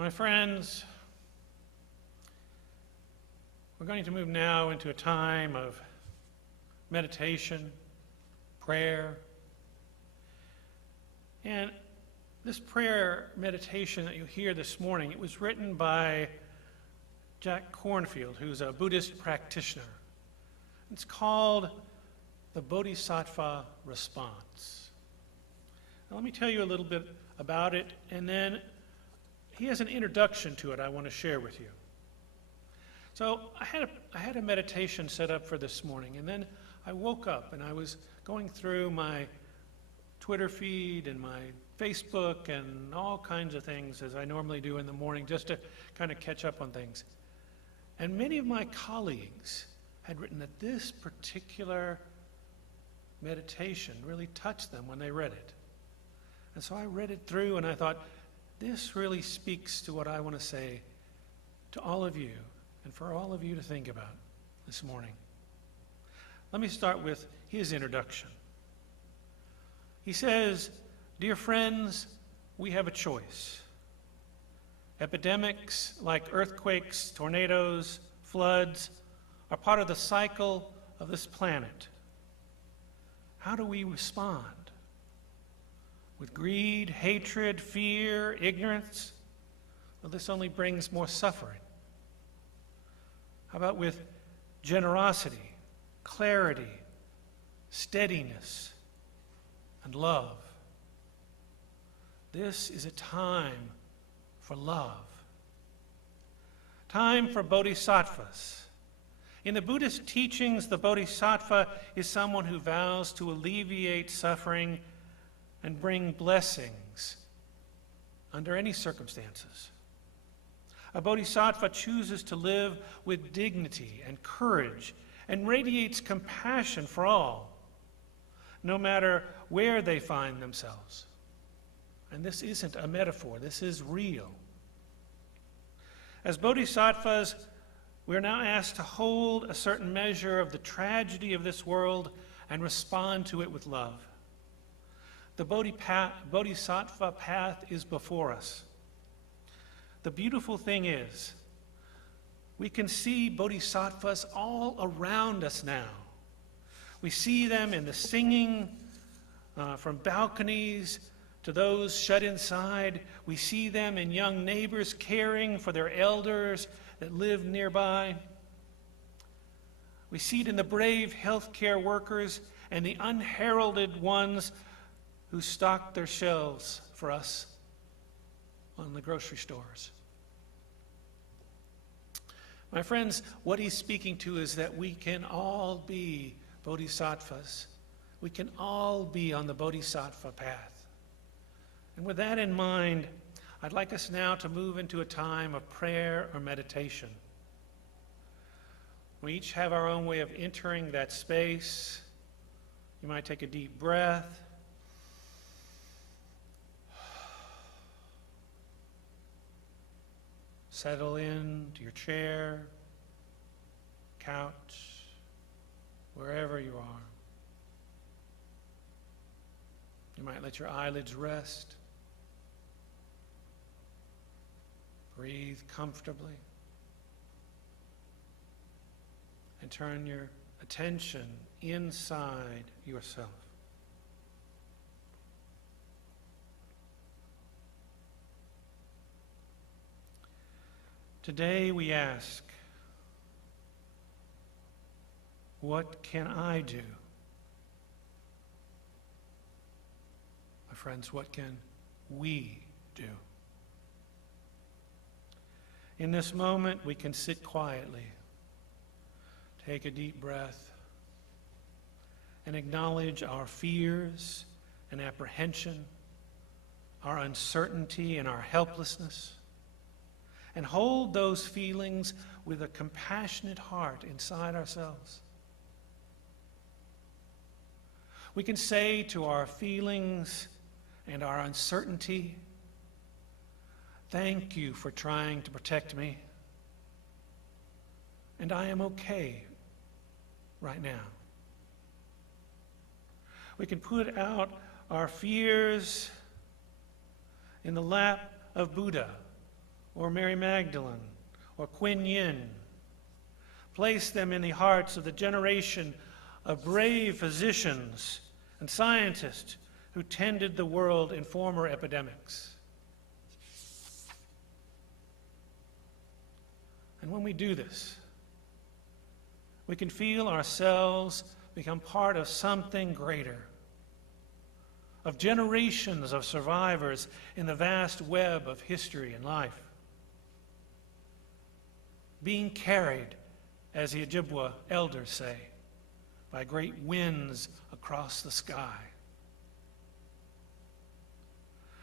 My friends, we're going to move now into a time of meditation, prayer. And this prayer meditation that you hear this morning, it was written by Jack Kornfield, who's a Buddhist practitioner. It's called the Bodhisattva Response. Now, let me tell you a little bit about it, and then he has an introduction to it I want to share with you. So I had a meditation set up for this morning, and then I woke up and I was going through my Twitter feed and my Facebook and all kinds of things as I normally do in the morning just to kind of catch up on things. And many of my colleagues had written that this particular meditation really touched them when they read it. And so I read it through and I thought, this really speaks to what I want to say to all of you and for all of you to think about this morning. Let me start with his introduction. He says, "Dear friends, we have a choice. Epidemics like earthquakes, tornadoes, floods are part of the cycle of this planet. How do we respond? With greed, hatred, fear, ignorance? Well, this only brings more suffering. How about with generosity, clarity, steadiness, and love? This is a time for love. Time for bodhisattvas. In the Buddhist teachings, the bodhisattva is someone who vows to alleviate suffering and bring blessings under any circumstances. A bodhisattva chooses to live with dignity and courage and radiates compassion for all, no matter where they find themselves. And this isn't a metaphor, this is real. As bodhisattvas, we're now asked to hold a certain measure of the tragedy of this world and respond to it with love. The bodhisattva path is before us. The beautiful thing is, we can see bodhisattvas all around us now. We see them in the singing from balconies to those shut inside. We see them in young neighbors caring for their elders that live nearby. We see it in the brave healthcare workers and the unheralded ones who stock their shelves for us on the grocery stores. My friends, what he's speaking to is that we can all be bodhisattvas. We can all be on the bodhisattva path. And with that in mind, I'd like us now to move into a time of prayer or meditation. We each have our own way of entering that space. You might take a deep breath. Settle into your chair, couch, wherever you are. You might let your eyelids rest. Breathe comfortably. And turn your attention inside yourself. Today we ask, what can I do? My friends, what can we do? In this moment, we can sit quietly, take a deep breath, and acknowledge our fears and apprehension, our uncertainty and our helplessness, and hold those feelings with a compassionate heart inside ourselves. We can say to our feelings and our uncertainty, thank you for trying to protect me, and I am okay right now. We can put out our fears in the lap of Buddha or Mary Magdalene or Kuan Yin. Place them in the hearts of the generation of brave physicians and scientists who tended the world in former epidemics. And when we do this, we can feel ourselves become part of something greater, of generations of survivors in the vast web of history and life, being carried, as the Ojibwa elders say, by great winds across the sky.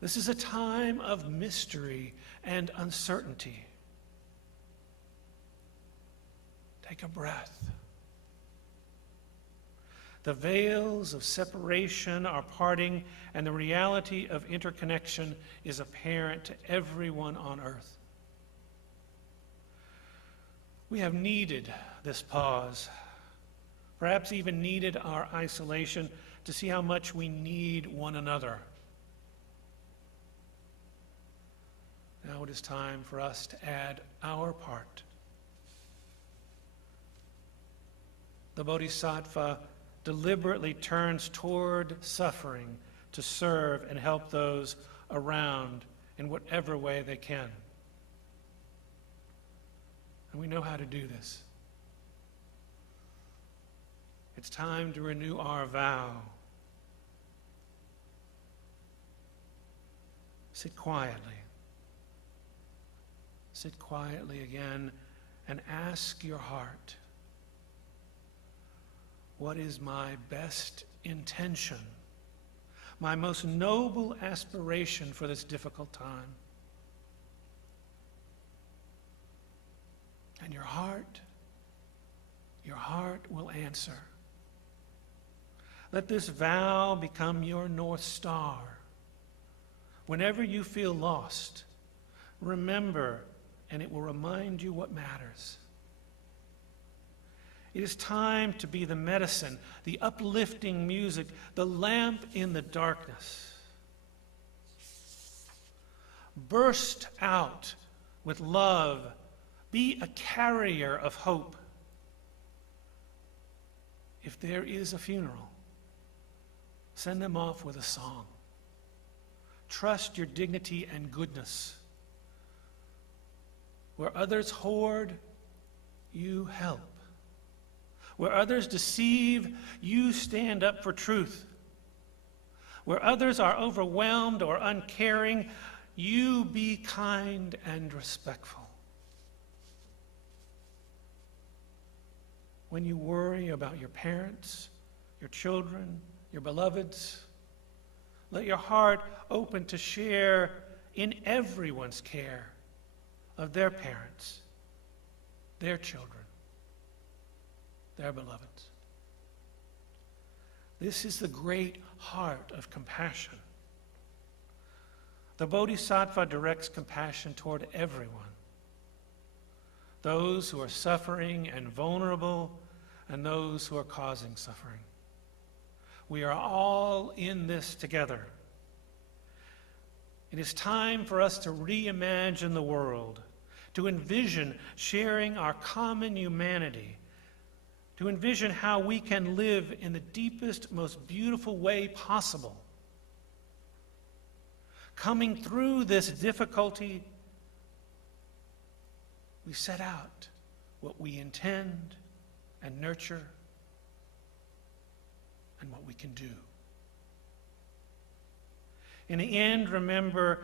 This is a time of mystery and uncertainty. Take a breath. The veils of separation are parting, and the reality of interconnection is apparent to everyone on earth. We have needed this pause, perhaps even needed our isolation to see how much we need one another. Now it is time for us to add our part. The Bodhisattva deliberately turns toward suffering to serve and help those around in whatever way they can. And we know how to do this. It's time to renew our vow. Sit quietly. Sit quietly again and ask your heart, what is my best intention, my most noble aspiration for this difficult time? And your heart will answer. Let this vow become your North Star. Whenever you feel lost, remember, and it will remind you what matters. It is time to be the medicine, the uplifting music, the lamp in the darkness. Burst out with love. Be a carrier of hope. If there is a funeral, send them off with a song. Trust your dignity and goodness. Where others hoard, you help. Where others deceive, you stand up for truth. Where others are overwhelmed or uncaring, you be kind and respectful. When you worry about your parents, your children, your beloveds, let your heart open to share in everyone's care of their parents, their children, their beloveds. This is the great heart of compassion. The Bodhisattva directs compassion toward everyone, those who are suffering and vulnerable, and those who are causing suffering. We are all in this together. It is time for us to reimagine the world, to envision sharing our common humanity, to envision how we can live in the deepest, most beautiful way possible. Coming through this difficulty, we set out what we intend and nurture and what we can do. In the end, remember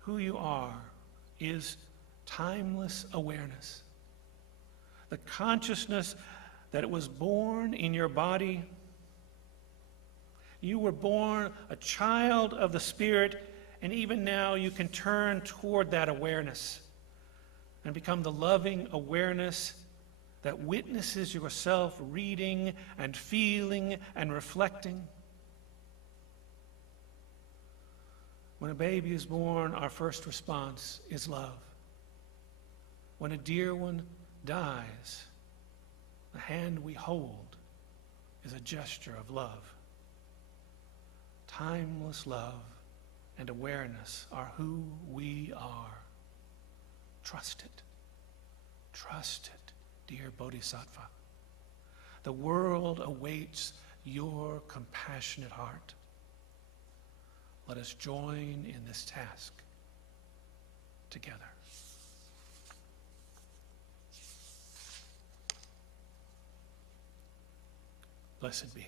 who you are is timeless awareness. The consciousness that it was born in your body. You were born a child of the Spirit, and even now you can turn toward that awareness and become the loving awareness that witnesses yourself reading and feeling and reflecting. When a baby is born, our first response is love. When a dear one dies, the hand we hold is a gesture of love. Timeless love and awareness are who we are. Trust it. Trust it, dear Bodhisattva. The world awaits your compassionate heart. Let us join in this task together. Blessed be.